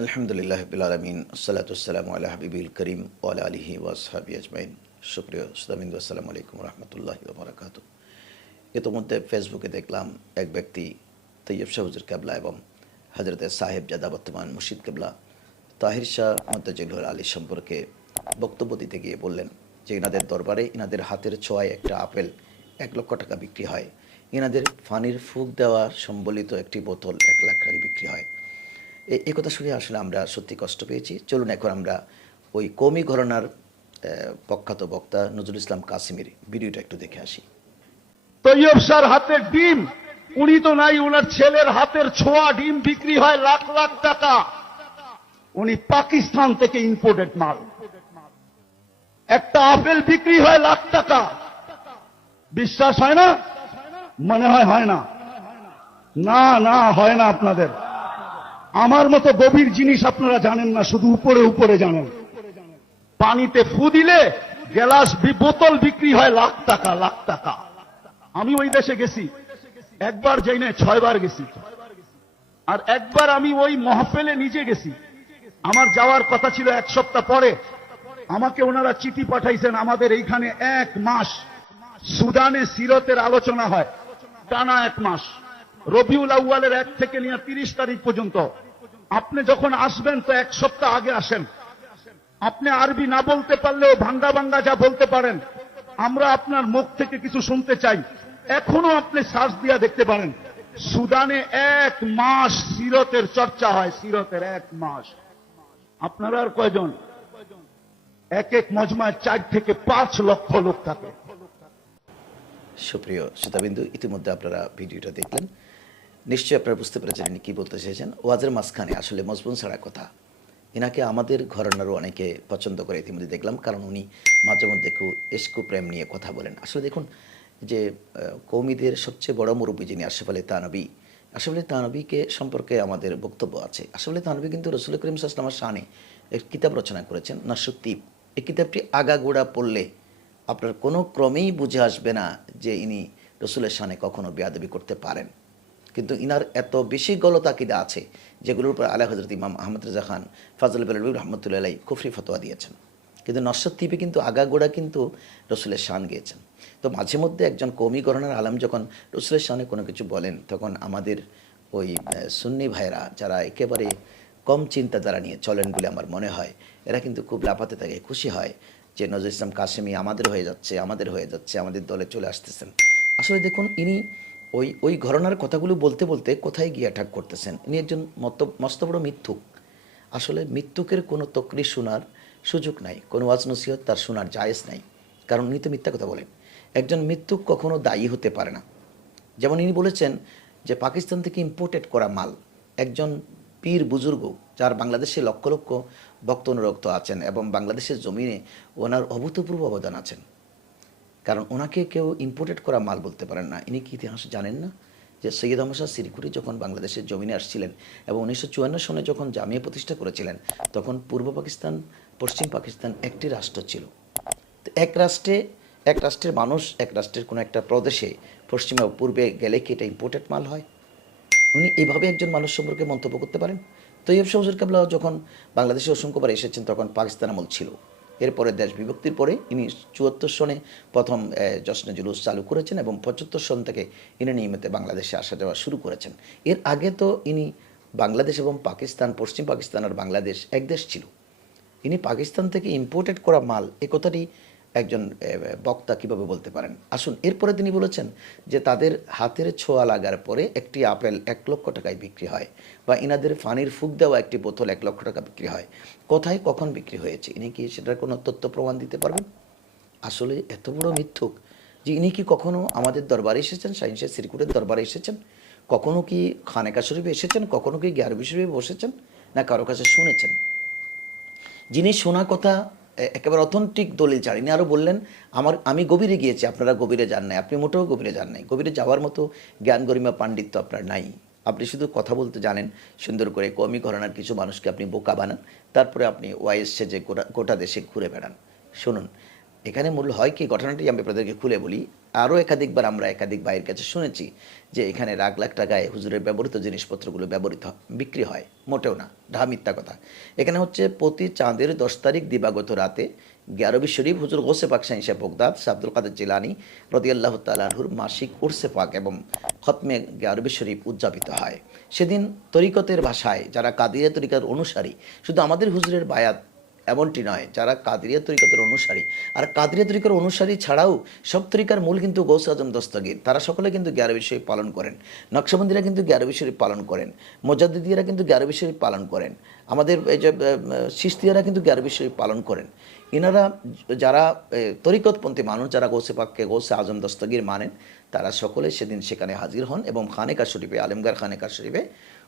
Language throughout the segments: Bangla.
আলহামদুলিল্লাহ বিলালমিন সালাতাম আল্লাহ হাবিবুল করিম ওয়ালা আলিহি ওয়াসহাবি আজমাইন সুপ্রিয় সুদামিন্দু আসসালামু আলাইকুম রহমতুল্লাহ বারাকাত ইতোমধ্যে ফেসবুকে দেখলাম এক ব্যক্তি তৈয়ব শাহুজুর কেবলা এবং হজরত সাহেব জাদা বর্তমান মুর্শিদ কেবলা তাহির শাহ মতাজুল আলী সম্পর্কে বক্তব্য দিতে গিয়ে বললেন যে ইনাদের দরবারে ইনাদের হাতের ছোঁয়ায় একটা আপেল এক লক্ষ টাকা বিক্রি হয় ইনাদের ফানির ফুক দেওয়া সম্বলিত একটি বোতল এক লাখ টাকা বিক্রি হয় এই কথা শুনে আসলে আমরা সত্যি কষ্ট পেয়েছি। চলুন এখন আমরা ওই কৌমি ঘরনার প্রখ্যাত বক্তা নজরুল ইসলাম কাসিমের ভিডিওটা একটু দেখে আসি। তৈয়ব স্যার হাতের ডিম, উনি তো নাই ওনার ছেলের হাতের ছোঁয়া ডিম বিক্রি হয় লাখ লাখ টাকা। উনি পাকিস্তান থেকে ইম্পোর্টেড মাল। একটা আপেল বিক্রি হয় লাখ টাকা। বিশ্বাস হয় না? মনে হয় হয় না। না না, হয় না আপনাদের। আমার মতো গভীর জিনিস আপনারা জানেন না, শুধু উপরে উপরে জানেন। পানিতে ফু দিলে গ্লাস বি- বোতল বিক্রি হয় লাখ টাকা লাখ টাকা। আমি ওই দেশে গেছি। একবার যাই না ছয়বার গেছি। আর একবার আমি ওই মহফেলে নিজে গেছি। আমার যাওয়ার কথা ছিল এক সপ্তাহ পরে। আমাকে ওনারা চিঠি পাঠাইছেন, আমাদের এইখানে এক মাস সুদানে সিরতের আলোচনা হয়, টানা এক মাস। রবিউল আউ্বালের এক থেকে নিয়ে তিরিশ তারিখ পর্যন্ত। আপনি যখন আসবেন তো এক সপ্তাহ আগে আসেন। আপনি আরবি না বলতে পারলেও ভাঙ্গা ভাঙ্গা যা বলতে পারেন। আমরা আপনার মুখ থেকে কিছু শুনতে চাই। এখনও আপনি সার্চ দিয়া দেখতে পারেন। সুদানে এক মাস সিরতের চর্চা হয়, সিরতের এক মাস। আপনারা আর কয়জন? এক এক মজমায় চার থেকে পাঁচ লক্ষ লোক থাকে। সুপ্রিয় শ্রোতাবিন্দু, ইতিমধ্যে আপনারা ভিডিওটা দেখলেন। নিশ্চয়ই আপনারা বুঝতে পেরেছেন ইনি কী বলতে চেয়েছেন। ওয়াজের মাঝখানে আসলে মজবুন ছাড়া কথা। এনাকে আমাদের ঘরানারও অনেকে পছন্দ করে ইতিমধ্যে দেখলাম, কারণ উনি মাঝে মধ্যে একটু এসকু প্রেম নিয়ে কথা বলেন। আসলে দেখুন, যে কৌমিদের সবচেয়ে বড় মুরব্বী যিনি আশরাফ আলী তানবী আলী তানবীকে সম্পর্কে আমাদের বক্তব্য আছে। আলী তানবী কিন্তু রসুল করিম সাল্লামের শানে এক কিতাব রচনা করেছেন নাসুদ্দীপ এই কিতাবটি আগাগোড়া পড়লে আপনার কোনো ক্রমেই বুঝে আসবে না যে ইনি রসুলের সানে কখনো বেয়াদবি করতে পারেন। কিন্তু ইনার এত বেশি গলত আকিদা আছে, যেগুলোর উপর আলা হজরত ইমাম আহমদ রেজা খান ফাজল বেরবি রহমতুল্লাহ কুফরি ফতোয়া দিয়েছেন। কিন্তু নশ্বর দ্বীপে কিন্তু আগাগোড়া কিন্তু রসুলের শান গিয়েছেন। তো মাঝে মধ্যে একজন কৌমি গণনার আলম যখন রসুলের শানে কোনো কিছু বলেন, তখন আমাদের ওই সুন্নি ভাইরা যারা একেবারে কম চিন্তা দ্বারা নিয়ে চলেন বলে আমার মনে হয়, এরা কিন্তু খুব লাফাতে থাকে, খুশি হয় যে নজরুল ইসলাম কাসেমি আমাদের হয়ে যাচ্ছে, আমাদের হয়ে যাচ্ছে, আমাদের দলে চলে আসতেছেন। আসলে দেখুন, ইনি ওই ওই ঘটনার কথাগুলো বলতে বলতে কোথায় গিয়ে অ্যাটাক করতেছেন? ইনি একজন মত মস্ত বড় মিথ্যুক। আসলে মৃত্যুকের কোনো তকরি শোনার সুযোগ নাই। কোনো ওয়াজ নসিহত তার শোনার জায়েজ নাই। কারণ উনি তো মিথ্যা কথা বলেন। একজন মৃত্যুক কখনো দায়ী হতে পারে না। যেমন ইনি বলেছেন যে পাকিস্তান থেকে ইম্পোর্টেড করা মাল একজন পীর বুজুর্গ, যার বাংলাদেশে লক্ষ লক্ষ ভক্ত অনুরক্ত আছেন এবং বাংলাদেশের জমিনে ওনার অভূতপূর্ব অবদান আছেন। কারণ ওনাকে কেউ ইম্পোর্টেড করা মাল বলতে পারেন না। ইনি কি ইতিহাস জানেন না? যে সৈয়দ আহমদ শাহ সিরিকুরি যখন বাংলাদেশের জমিনে আসছিলেন এবং উনিশশো চুয়ান্ন সনে যখন জামিয়া প্রতিষ্ঠা করেছিলেন, তখন পূর্ব পাকিস্তান, পশ্চিম পাকিস্তান একটি রাষ্ট্র ছিল। তো এক রাষ্ট্রে, এক রাষ্ট্রের মানুষ, এক রাষ্ট্রের কোনো একটা প্রদেশে, পশ্চিমে পূর্বে গেলে কি এটা ইম্পোর্টেড মাল হয়? উনি এইভাবে একজন মানুষ সম্পর্কে মন্তব্য করতে পারেন? তৈয়ব শাহজুর কাবলা যখন বাংলাদেশে অসংখ্যবার এসেছেন, তখন পাকিস্তান আমল ছিল। এরপরে দেশ বিভক্তির পরে ইনি চুয়াত্তর সনে প্রথম জশ্ন জুলুস চালু করেছেন এবং পঁচাত্তর সন থেকে ইনি নিয়মিত বাংলাদেশে আসা যাওয়া শুরু করেছেন। এর আগে তো ইনি বাংলাদেশ এবং পাকিস্তান, পশ্চিম পাকিস্তান আর বাংলাদেশ এক দেশ ছিল। ইনি পাকিস্তান থেকে ইম্পোর্টেড করা মাল এ কথাটি একজন বক্তা কীভাবে বলতে পারেন? আসুন, এরপরে তিনি বলেছেন যে তাদের হাতের ছোঁয়া লাগার পরে একটি আপেল এক লক্ষ টাকায় বিক্রি হয় বা ইনাদের ফানির ফুক দেওয়া একটি বোতল এক লক্ষ টাকা বিক্রি হয়। কোথায়, কখন বিক্রি হয়েছে? ইনি কি সেটার কোনো তথ্য প্রমাণ দিতে পারবেন? আসলে এত বড় মিথ্যুক যে ইনি কি কখনো আমাদের দরবারে এসেছেন? সাইন্সের সিরকুটের দরবারে এসেছেন? কখনো কি খানেকা শরীফে এসেছেন? কখনো কি গ্যারবি শরীফে বসেছেন? না কারও কাছে শুনেছেন? যিনি শোনা কথা একেবারে অথেন্টিক দলিল ছাড়েনি আরও বললেন, আমার, আমি গভীরে গিয়েছি, আপনারা গভীরে যান নাই। আপনি মোটেও গভীরে যান নাই। গভীরে যাওয়ার মতো জ্ঞান গরিমা পাণ্ডিত্য আপনার নাই। আপনি শুধু কথা বলতে জানেন, সুন্দর করে কমি ঘরানার কিছু মানুষকে আপনি বোকা বানান, তারপরে আপনি ওয়াইস সেজে গোটা গোটা দেশে ঘুরে বেড়ান। শুনুন এখানে মূল হয় কি? ঘটনাটি আমি আপনাদেরকে খুলে বলি। আরও একাধিকবার আমরা একাধিক ভাইয়ের কাছে শুনেছি যে এখানে লাখ লাখ টাকায় হুজুরের ব্যবহৃত জিনিসপত্রগুলো ব্যবহৃত, বিক্রি হয়। মোটেও না ঢা মিথ্যা কথা। এখানে হচ্ছে প্রতি চাঁদের দশ তারিখ দিবাগত রাতে গ্যারবি শরীফ, হুজুর গোসে পাক শাহিসা বগদাদ আব্দুল কাদের জিলানি রদিয়াল্লাহ তালাহুর মাসিক উর্সে পাক এবং খতমে গ্যারবি শরীফ উদযাপিত হয়। সেদিন তরিকতের ভাষায় যারা কাদিয়া তরিকার অনুসারী, শুধু আমাদের হুজুরের বায়াত এমনটি নয়, যারা কাদরিয়া তরিকাতের অনুসারী। আর কাদরিয়া তরিকার অনুসারী ছাড়াও সব তরিকার মূল কিন্তু গৌস আজম দস্তগীর। তারা সকলে কিন্তু গ্যারো বিষয় পালন করেন। নকশবন্দিরা কিন্তু গ্যারো বিষয় পালন করেন। মোজাদ্দিদিয়ারা কিন্তু গ্যারো বিষয় পালন করেন। আমাদের এই যে সিস্তিয়ারা কিন্তু গ্যারো বিষয় পালন করেন। এনারা যারা তরিকতপন্থী মানুষ, যারা গৌসে পাককে গৌসে আজম দস্তগীর মানেন, তারা সকলে সেদিন সেখানে হাজির হন এবং খানেকা শরীফে আলমগার খানেকা শরীফে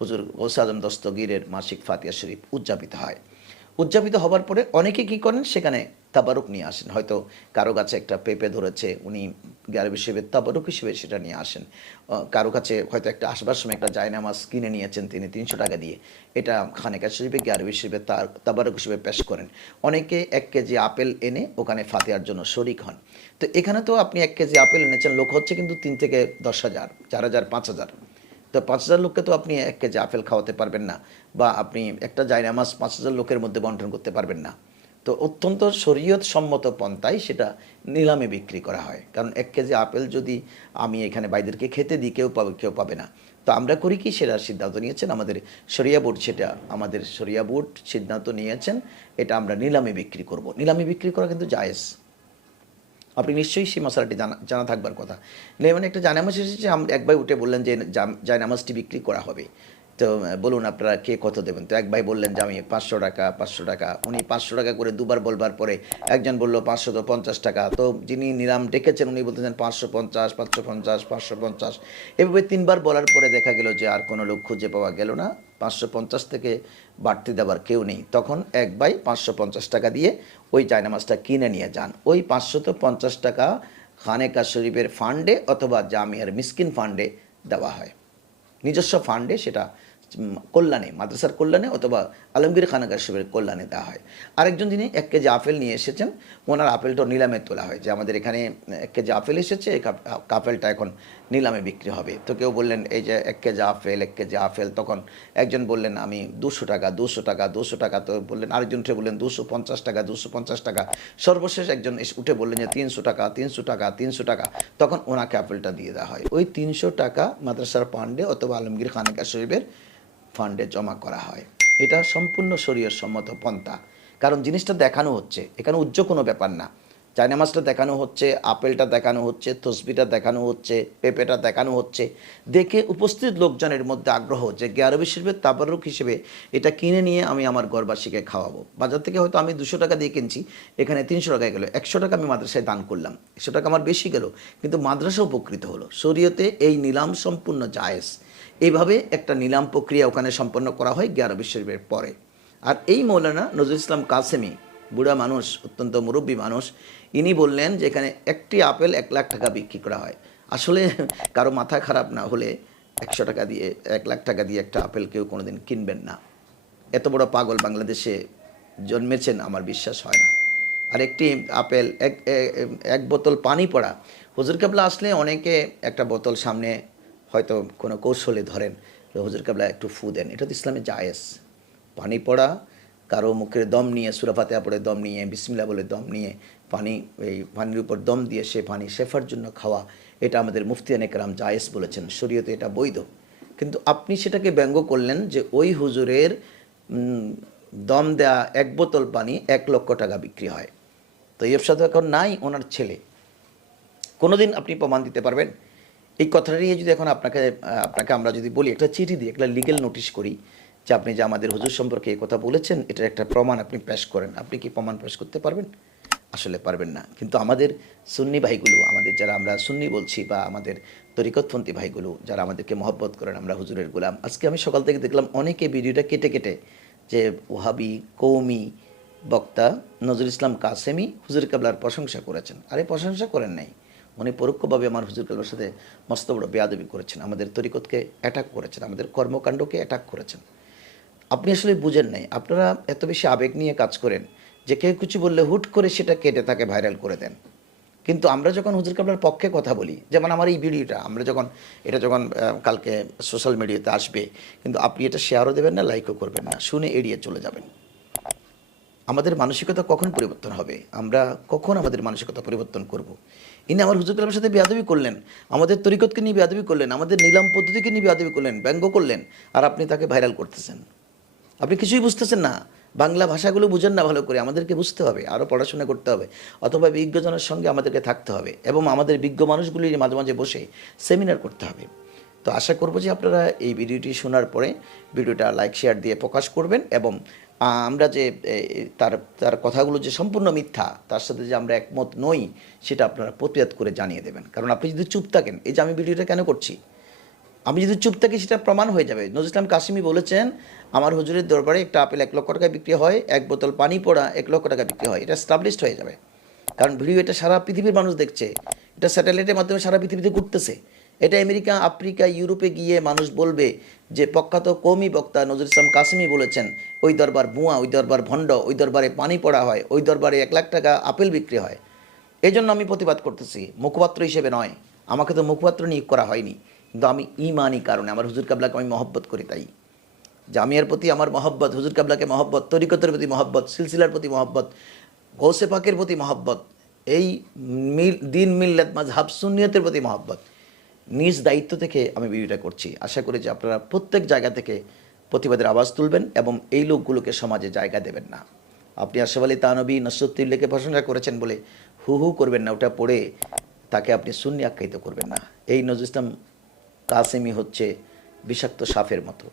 হুজুর গৌসে আজম দস্তগীরের মাসিক ফাতিয়া শরীফ উদযাপিত হয়। উদযাপিত হবার পরে অনেকে কি করেন? সেখানে তাবারুক নিয়ে আসেন। হয়তো কারও কাছে একটা পেঁপে ধরেছে, উনি গ্যারব হিসেবে তাবারুক হিসেবে সেটা নিয়ে আসেন। কারও কাছে হয়তো একটা আসবার সময় একটা জায়নামাজ কিনে নিয়েছেন তিনি তিনশো টাকা দিয়ে। এটা খানেকা শরীফে গ্যারব হিসেবে তার তাবারুক হিসেবে পেশ করেন। অনেকে এক কেজি আপেল এনে ওখানে ফাতেয়ার জন্য শরিক হন। তো এখানে তো আপনি এক কেজি আপেল এনেছেন, লোক হচ্ছে কিন্তু তিন থেকে দশ হাজার, চার হাজার, পাঁচ হাজার। তো পাঁচ হাজার লোককে তো আপনি এক কেজি আপেল খাওয়াতে পারবেন না বা আপনি একটা জায়নামাজ পাঁচ হাজার লোকের মধ্যে বন্টন করতে পারবেন না। তো অত্যন্ত শরীয়ত সম্মত পন্থায় সেটা নিলামে বিক্রি করা হয়। কারণ এক কেজি আপেল যদি আমি এখানে বাইদেরকে খেতে দিই, কেউ পাবে কেউ পাবে না। তো আমরা করি কি? সেটা সিদ্ধান্ত নিয়েছেন। আমাদের শরিয়া বোর্ড সেটা, আমাদের শরিয়া বোর্ড সিদ্ধান্ত নিয়েছেন। এটা আমরা নিলামে বিক্রি করব। নিলামে বিক্রি করা কিন্তু জায়েজ। আপনি নিশ্চয়ই সেই মশলাটি জানা জানা থাকবার কথা। লেমন একটা জানামাজ এসেছে এক ভাই উঠে বললেন যে জায়নামাজটি বিক্রি করা হবে। তো বলুন আপনারা কে কত দেবেন? তো এক ভাই বললেন যে, আমি পাঁচশো টাকা পাঁচশো টাকা। উনি পাঁচশো টাকা করে দুবার বলবার পরে একজন বলল, পাঁচশো তো পঞ্চাশ টাকা। তো যিনি নিলাম ডেকেছেন, উনি বলতেছেন, পাঁচশো পঞ্চাশ পাঁচশো পঞ্চাশ পাঁচশো পঞ্চাশ। এভাবে তিনবার বলার পরে দেখা গেল যে, আর কোনো লোক খুঁজে পাওয়া গেল না। পাঁচশো পঞ্চাশ থেকে বাড়তি দেওয়ার কেউ নেই। তখন এক ভাই পাঁচশো পঞ্চাশ টাকা দিয়ে ওই জায়নামাজটা কিনে নিয়ে যান। ওই পাঁচশো তো পঞ্চাশ টাকা খানেকা শরীফের ফান্ডে অথবা জামিয়ার মিসকিন ফান্ডে দেওয়া হয়। নিজস্ব ফান্ডে সেটা কল্যাণে, মাদ্রাসার কল্যাণে অথবা আলমগীর খানাকার শরীফের কল্যাণে দেওয়া হয়। আরেকজন যিনি এক কেজি আপেল নিয়ে এসেছেন, ওনার আপেলটা নিলামে তোলা হয়। যে আমাদের এখানে এক কেজি আপেল এসেছে, এই আপেলটা এখন নিলামে বিক্রি হবে। তো কেউ বললেন, এই যে এক কেজি আপেল, এক কেজি আপেল। তখন একজন বললেন, আমি দুশো টাকা দুশো টাকা দুশো টাকা। তো বললেন, আরেকজন উঠে বললেন, দুশো পঞ্চাশ টাকা, দুশো পঞ্চাশ টাকা। সর্বশেষ একজন উঠে বললেন যে, তিনশো টাকা তিনশো টাকা তিনশো টাকা। তখন ওনাকে আপেলটা দিয়ে দেওয়া হয়। ওই তিনশো টাকা মাদ্রাসার ফান্ডে অথবা আলমগীর খানেকা শরীফের ফান্ডে জমা করা হয়। এটা সম্পূর্ণ শরীয় সম্মত পন্থা। কারণ জিনিসটা দেখানো হচ্ছে। এখানে উজ্জ্ব কোনো ব্যাপার না। চাইনামাছটা দেখানো হচ্ছে, আপেলটা দেখানো হচ্ছে, তসবিটা দেখানো হচ্ছে, পেঁপেটা দেখানো হচ্ছে। দেখে উপস্থিত লোকজনের মধ্যে আগ্রহ যে গ্যারবি শিল্পের তাবারুক হিসেবে এটা কিনে নিয়ে আমি আমার গরবাসীকে খাওয়াবো। বাজার থেকে হয়তো আমি দুশো টাকা দিয়ে কিনছি, এখানে তিনশো টাকায় গেলো, একশো টাকা আমি মাদ্রাসায় দান করলাম। একশো টাকা আমার বেশি গেল, কিন্তু মাদ্রাসা উপকৃত হলো। শরীয়তে এই নিলাম সম্পূর্ণ জায়েজ। এইভাবে একটা নিলাম প্রক্রিয়া ওখানে সম্পন্ন করা হয় গ্যারবি শরীফের পরে। আর এই মৌলানা নজরুল ইসলাম কাসেমি, বুড়া মানুষ, অত্যন্ত মুরব্বী মানুষ, ইনি বললেন যে এখানে একটি আপেল এক লাখ টাকা বিক্রি করা হয়। আসলে কারও মাথা খারাপ না হলে একশো টাকা দিয়ে, এক লাখ টাকা দিয়ে একটা আপেল কেউ কোনোদিন কিনবেন না। এত বড় পাগল বাংলাদেশে জন্মেছেন আমার বিশ্বাস হয় না। আর একটি আপেল, এক এক বোতল পানি পড়া। হুজুর কাবলা আসলে অনেকে একটা বোতল সামনে হয়তো কোনো কৌশলে ধরেন তো হুজুর কাবলা একটু ফু দেন। এটা তো ইসলামে জায়েজ। পানি পড়া, কারও মুখের দম নিয়ে সুরাফাতে পড়ে দম নিয়ে বিসমিল্লা বলে দম নিয়ে, পানি, এই পানির উপর দম দিয়ে সে পানি শেফার জন্য খাওয়া, এটা আমাদের মুফতিয়ান একরাম জায়েজ বলেছেন। শরীয়তে এটা বৈধ। কিন্তু আপনি সেটাকে ব্যঙ্গ করলেন যে ওই হুজুরের দম দেয়া এক বোতল পানি এক লক্ষ টাকা বিক্রি হয়। তো ইয়বসাদ এখন নাই, ওনার ছেলে। কোনোদিন আপনি প্রমাণ দিতে পারবেন? এই কথাটা নিয়ে যদি এখন আপনাকে আপনাকে আমরা যদি বলি, একটা চিঠি দিই একটা লিগেল নোটিশ করি যে আপনি যে আমাদের হুজুর সম্পর্কে এই কথা বলেছেন, এটার একটা প্রমাণ আপনি পেশ করেন। আপনি কি প্রমাণ পেশ করতে পারবেন? আসলে পারবেন না। কিন্তু আমাদের সুন্নি ভাইগুলো, আমাদের যারা আমরা সুন্নি বলছি বা আমাদের তরিকতপন্থী ভাইগুলো, যারা আমাদেরকে মহব্বত করেন, আমরা হুজুরের গোলাম। আজকে আমি সকাল থেকে দেখলাম অনেকে ভিডিওটা কেটে কেটে যে ওহাবি, কৌমি বক্তা নজরুল ইসলাম কাসেমি হুজুর কাবলার প্রশংসা করেছেন। আরে, প্রশংসা করেন নাই। উনি পরোক্ষভাবে আমার হুজুর কাবলার সাথে মস্ত বড় বেয়াদবি করেছেন, আমাদের তরিকতকে অ্যাটাক করেছেন, আমাদের কর্মকাণ্ডকে অ্যাটাক করেছেন। আপনি আসলে বুঝেন নাই, আপনারা এত বেশি আবেগ নিয়ে কাজ করেন যে কেউ কিছু বললে হুট করে সেটা কেটে তাকে ভাইরাল করে দেন। কিন্তু আমরা যখন হুজুর কাবলার পক্ষে কথা বলি, যেমন আমার এই ভিডিওটা, আমরা যখন, এটা যখন কালকে সোশ্যাল মিডিয়াতে আসবে, কিন্তু আপনি এটা শেয়ারও দেবেন না লাইকও করবেন না, শুনে এড়িয়ে চলে যাবেন। আমাদের মানসিকতা কখন পরিবর্তন হবে? আমরা কখন আমাদের মানসিকতা পরিবর্তন করব। ইনি আমার হুজুর কালামের সাথে বেয়াদবি করলেন, আমাদের তরিকতকে নিয়ে বেয়াদবি করলেন, আমাদের নিলাম পদ্ধতিকে নিয়ে বেয়াদবি করলেন, ব্যঙ্গ করলেন, আর আপনি তাকে ভাইরাল করতেছেন। আপনি কিছুই বুঝতেছেন না। বাংলা ভাষাগুলো বুঝেন না ভালো করে, আমাদেরকে বুঝতে হবে আরও পড়াশোনা করতে হবে, অথবা বিজ্ঞজনের সঙ্গে আমাদেরকে থাকতে হবে, এবং আমাদের বিজ্ঞ মানুষগুলি মাঝে মাঝে বসে সেমিনার করতে হবে। তো আশা করব যে আপনারা এই ভিডিওটি শোনার পরে, ভিডিওটা লাইক, শেয়ার দিয়ে প্রকাশ করবেন, এবং আমরা যে তার তার কথাগুলো যে সম্পূর্ণ মিথ্যা, তার সাথে যে আমরা একমত নই, সেটা আপনারা প্রতিবাদ করে জানিয়ে দেবেন। কারণ আপনি যদি চুপ থাকেন, এই যে আমি ভিডিওটা কেন করছি? আমি যদি চুপ থাকি, সেটা প্রমাণ হয়ে যাবে। নজরুল ইসলাম কাসিমি বলেছেন, আমার হুজুরের দরবারে একটা আপেল এক লক্ষ টাকা বিক্রি হয়, এক বোতল পানি পড়া এক লক্ষ টাকা বিক্রি হয়। এটা স্টাবলিশড হয়ে যাবে। কারণ ভিডিও, এটা সারা পৃথিবীর মানুষ দেখছে। এটা স্যাটেলাইটের মাধ্যমে সারা পৃথিবীতে ঘুরতেছে। এটা আমেরিকা, আফ্রিকা, ইউরোপে গিয়ে মানুষ বলবে যে প্রখ্যাত কৌমি বক্তা নজরুল ইসলাম কাসিমি বলেছেন, ওই দরবার বুয়া ওই দরবার ভণ্ড, ওই দরবারে পানি পড়া হয়, ওই দরবারে এক লাখ টাকা আপেল বিক্রি হয়। এই জন্য আমি প্রতিবাদ করতেছি, মুখপাত্র হিসেবে নয়, আমাকে তো মুখপাত্র নিয়োগ করা হয়নি, কিন্তু আমি ইমানি কারণে, আমার হুজুর কাবলাকে আমি মহব্বত করি তাই। জামিয়ার প্রতি আমার মহব্বত, হুজুর কাবলাকে মহব্বত, তরিকতের প্রতি মহব্বত, সিলসিলার প্রতি মহব্বত গৌসে পাকের প্রতি মহব্বত, এই মিল, দিন মিল্লাত মাজহাব সুন্নিয়তের প্রতি মহব্বত। নিজ দায়িত্ব থেকে আমি ভিডিওটা করছি। আশা করি যে আপনারা প্রত্যেক জায়গা থেকে প্রতিবাদের আওয়াজ তুলবেন এবং এই লোকগুলোকে সমাজে জায়গা দেবেন না। আপনি আশরাফ আলী তানবী নসরুদ্দিল্লাকে প্রশংসা করেছেন বলে হু হু করবেন না, ওটা পড়ে তাকে আপনি শূন্য আখ্যায়িত করবেন না। এই নজরুল ইসলাম কাসেমি হচ্ছে বিষাক্ত সাপের মতো।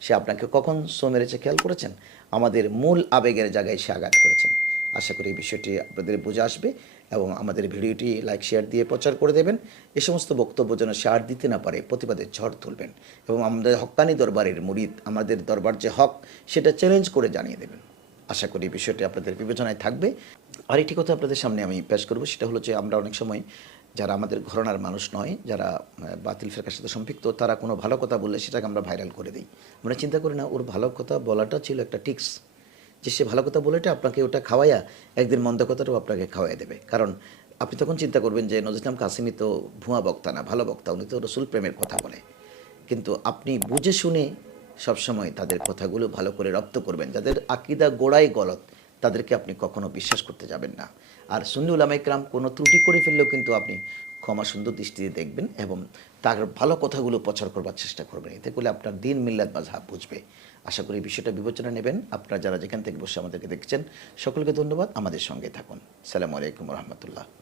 সে আপনাকে কখন সো মেরেছে খেয়াল করেছেন? আমাদের মূল আবেগের জায়গায় সে আঘাত করেছেন। আশা করি এই বিষয়টি আপনাদের বুঝে আসবে এবং আমাদের ভিডিওটি লাইক শেয়ার দিয়ে প্রচার করে দেবেন। এ সমস্ত বক্তব্য যেন শেয়ার দিতে না পারে প্রতিবাদের ঝড় তুলবেন এবং আমাদের হক্কানি দরবারের মুরিদ, আমাদের দরবার যে হক, সেটা চ্যালেঞ্জ করে জানিয়ে দেবেন। আশা করি বিষয়টি আপনাদের বিবেচনায় থাকবে। আরেকটি কথা আপনাদের সামনে আমি পেশ করব, সেটা হলো যে আমরা অনেক সময় যারা আমাদের ঘরনার মানুষ নয়, যারা বাতিল ফেরকার সাথে সম্পৃক্ত, তারা কোনো ভালো কথা বললে সেটাকে আমরা ভাইরাল করে দিই। আমরা চিন্তা করি না, ওর ভালো কথা বলাটা ছিল একটা টিক্স যে সে ভালো কথা বলেটা আপনাকে ওটা খাওয়াইয়া একদিন মন্দ কথাটাও আপনাকে খাওয়াই দেবে। কারণ আপনি তখন চিন্তা করবেন যে নজরুল ইসলাম কাসিমি তো ভুয়া বক্তা না, ভালো বক্তা, উনি তো রসুল প্রেমের কথা বলে। কিন্তু আপনি বুঝে শুনে সবসময় তাদের কথাগুলো ভালো করে রপ্ত করবেন। যাদের আকিদা গোড়াই গলত, তাদেরকে আপনি কখনো বিশ্বাস করতে যাবেন না। আর সুন্নি উলামা ইকরাম কোনো ত্রুটি করে ফেললেও কিন্তু আপনি ক্ষমা সুন্দর দৃষ্টিতে দেখবেন এবং তার ভালো কথাগুলো প্রচার করবার চেষ্টা করবেন। এতে করলে আপনার দিন মিল্লাত মাঝহাব বুঝবে। আশা করি বিষয়টা বিবেচনা নেবেন। আপনারা যারা যেখান থেকে বসে আমাদেরকে দেখছেন, সকলকে ধন্যবাদ। আমাদের সঙ্গে থাকুন। সালামু আলাইকুম রহমতুল্লাহ।